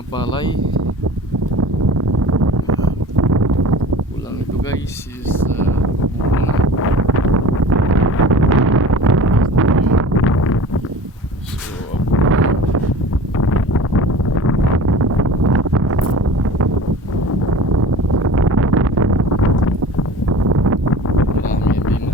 mga palay. Kulang ito guys is muna. So marami din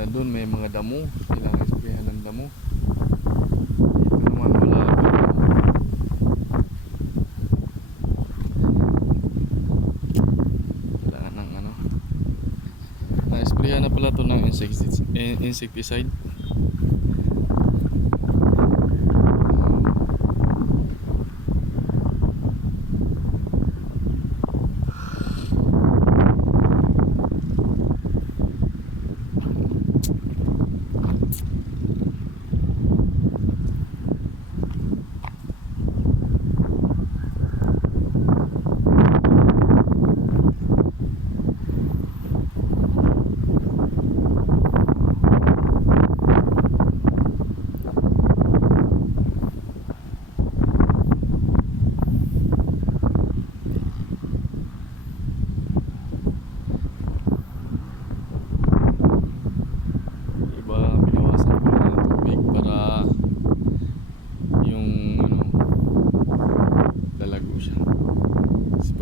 ang doon may mga damo, kailangan isprayan ng damo. Ito naman wala. Kailangan ng ano, na-isprayan na pala ito ng insecticide.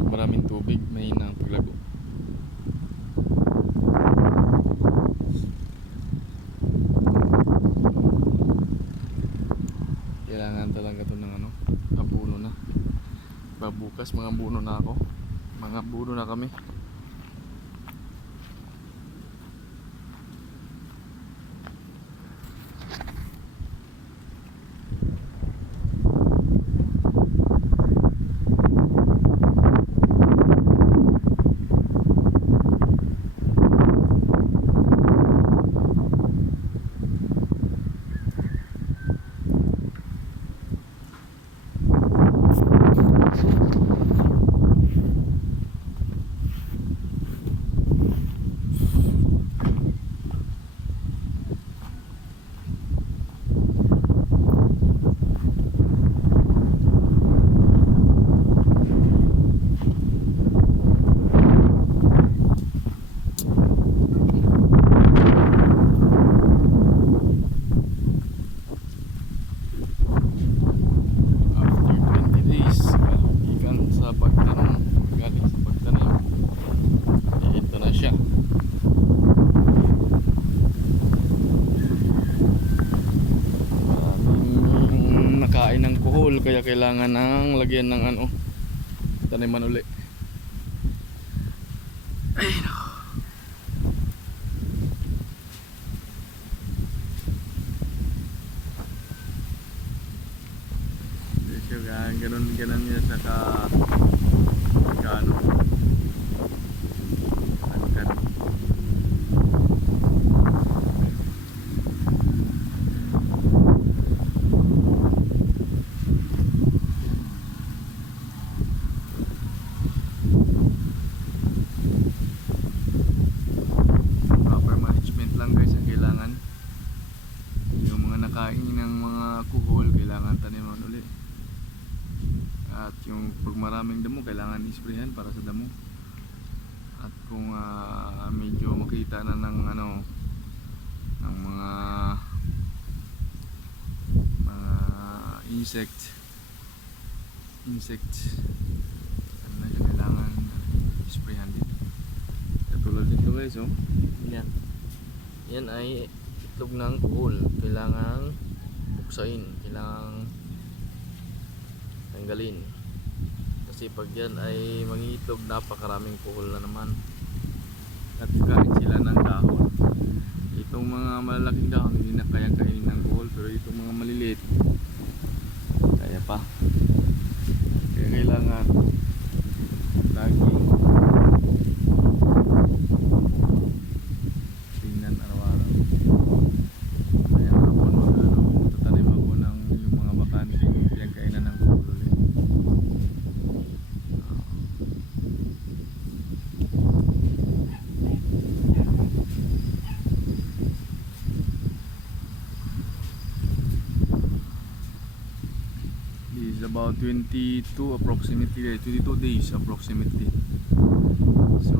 Maraming tubig, may na paglago. Kailangan talaga ito ng ano, abuno na. Babukas mga abuno na ako. Mga abuno na kami. Kaya kailangan ng lagyan ng ano, taniman uli. Ay nako. Ganun niya sa ano. Ng mga kuhol kailangan taniman ulit, at yung pag maraming damo kailangan isprayan para sa damo. At kung medyo makita na ng ano, ng mga insect ano na siya, kailangan isprayan din. Katulad dito guys, oh, yan ay itlog ng kuhol, kailangan buksain, kailangan tanggalin, kasi pag yan ay mangitlog napakaraming kuhol na naman at kain sila ng dahon. Itong mga malalaking dahon hindi na kayang kainin ng kuhol, pero itong mga maliliit kaya pa. Kaya kailangan laging tingnan araw-araw. Kaya hapon tatanim ako ng yung mga bakante pinagkainan ng kuhol ulit. is about 22 approximately, 22 days approximately. So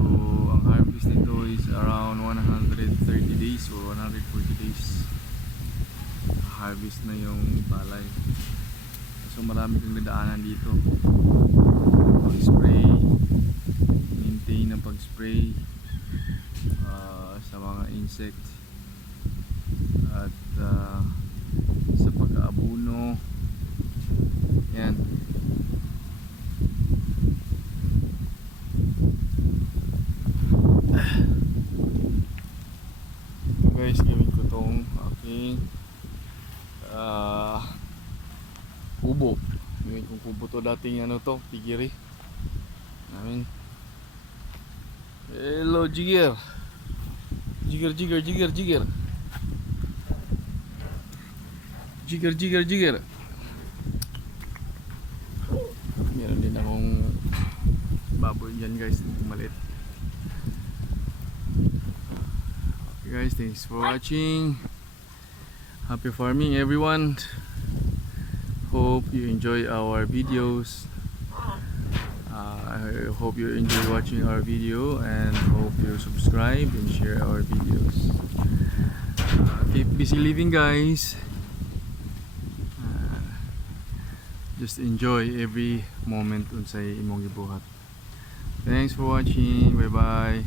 ang harvest nito is around 130 days or 140 days. Harvest na yung palay. So marami kang dadaanan dito. Pag-spray, maintain ang pag-spray sa mga insect at sa pag-aabuno. Yan. Guys, gawin ko tong aking kubo. Gawin kong kubo to, dating ano to, pigiri namin. Hello Jigger. Jigger. Meron din akong baboy dyan guys, maliit. Okay guys, thanks for watching. Happy farming everyone. Hope you enjoy our videos. I hope you enjoy watching our video and hope you subscribe and share our videos. Keep busy living guys. Just enjoy every moment unsay imong gibuhat. Thanks for watching. Bye bye.